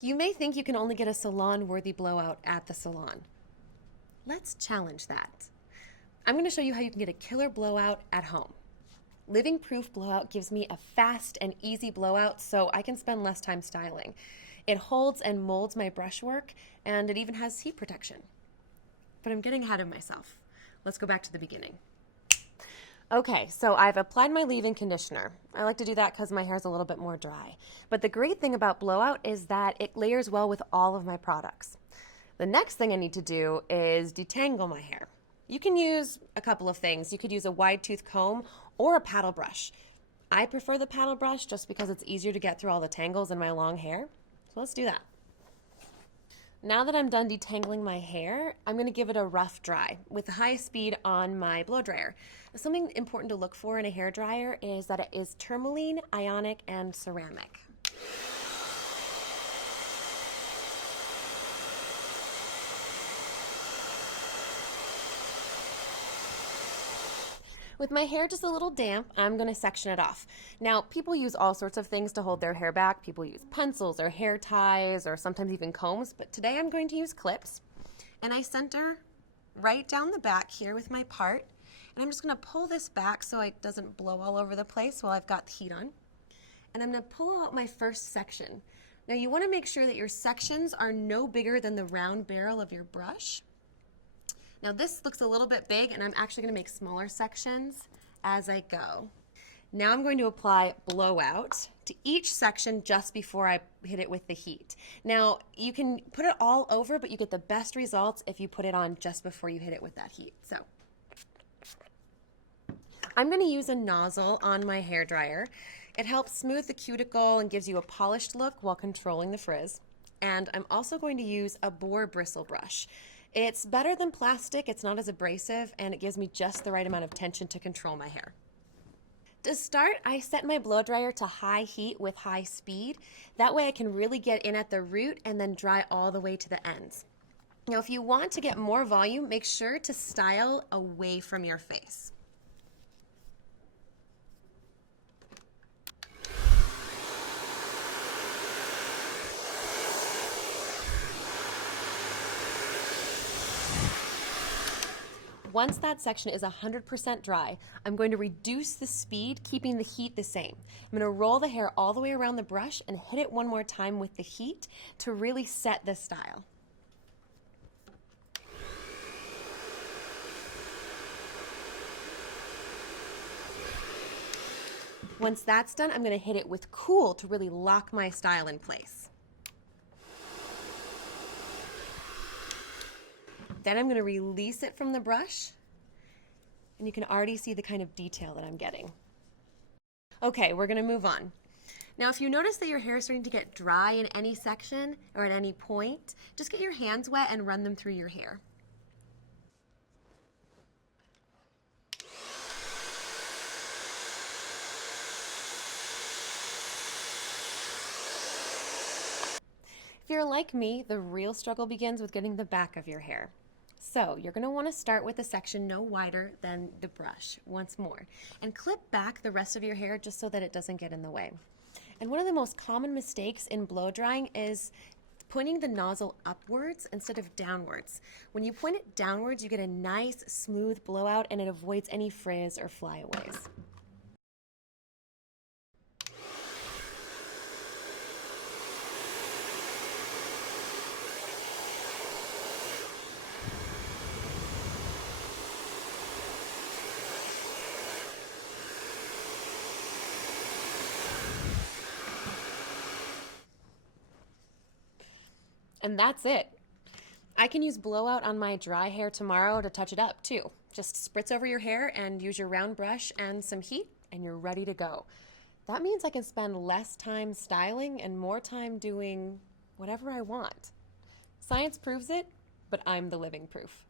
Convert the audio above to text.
You may think you can only get a salon-worthy blowout at the salon. Let's challenge that. I'm going to show you how you can get a killer blowout at home. Living Proof Blowout gives me a fast and easy blowout so I can spend less time styling. It holds and molds my brushwork, and it even has heat protection. But I'm getting ahead of myself. Let's go back to the beginning. Okay, so I've applied my leave-in conditioner. I like to do that because my hair is a little bit more dry. But the great thing about Blowout is that it layers well with all of my products. The next thing I need to do is detangle my hair. You can use a couple of things. You could use a wide tooth comb or a paddle brush. I prefer the paddle brush just because it's easier to get through all the tangles in my long hair. So let's do that. Now that I'm done detangling my hair, I'm going to give it a rough dry with the highest speed on my blow dryer. Something important to look for in a hair dryer is that it is tourmaline, ionic, and ceramic. With my hair just a little damp, I'm going to section it off. Now, people use all sorts of things to hold their hair back. People use pencils or hair ties or sometimes even combs, but today I'm going to use clips. And I center right down the back here with my part. And I'm just going to pull this back so it doesn't blow all over the place while I've got the heat on. And I'm going to pull out my first section. Now, you want to make sure that your sections are no bigger than the round barrel of your brush. Now this looks a little bit big, and I'm actually going to make smaller sections as I go. Now I'm going to apply Blowout to each section just before I hit it with the heat. Now you can put it all over, but you get the best results if you put it on just before you hit it with that heat. So I'm going to use a nozzle on my hair dryer. It helps smooth the cuticle and gives you a polished look while controlling the frizz. And I'm also going to use a boar bristle brush. It's better than plastic, it's not as abrasive, and it gives me just the right amount of tension to control my hair. To start, I set my blow dryer to high heat with high speed. That way I can really get in at the root and then dry all the way to the ends. Now, if you want to get more volume, make sure to style away from your face. Once that section is 100% dry, I'm going to reduce the speed, keeping the heat the same. I'm going to roll the hair all the way around the brush and hit it one more time with the heat to really set the style. Once that's done, I'm going to hit it with Cool to really lock my style in place. Then I'm going to release it from the brush, and you can already see the kind of detail that I'm getting. Okay, we're going to move on. Now, if you notice that your hair is starting to get dry in any section or at any point, just get your hands wet and run them through your hair. If you're like me, the real struggle begins with getting the back of your hair. So you're going to want to start with a section no wider than the brush once more and clip back the rest of your hair just so that it doesn't get in the way. And one of the most common mistakes in blow drying is pointing the nozzle upwards instead of downwards. When you point it downwards, you get a nice smooth blowout and it avoids any frizz or flyaways. And that's it. I can use Blowout on my dry hair tomorrow to touch it up too. Just spritz over your hair and use your round brush and some heat and you're ready to go. That means I can spend less time styling and more time doing whatever I want. Science proves it, but I'm the living proof.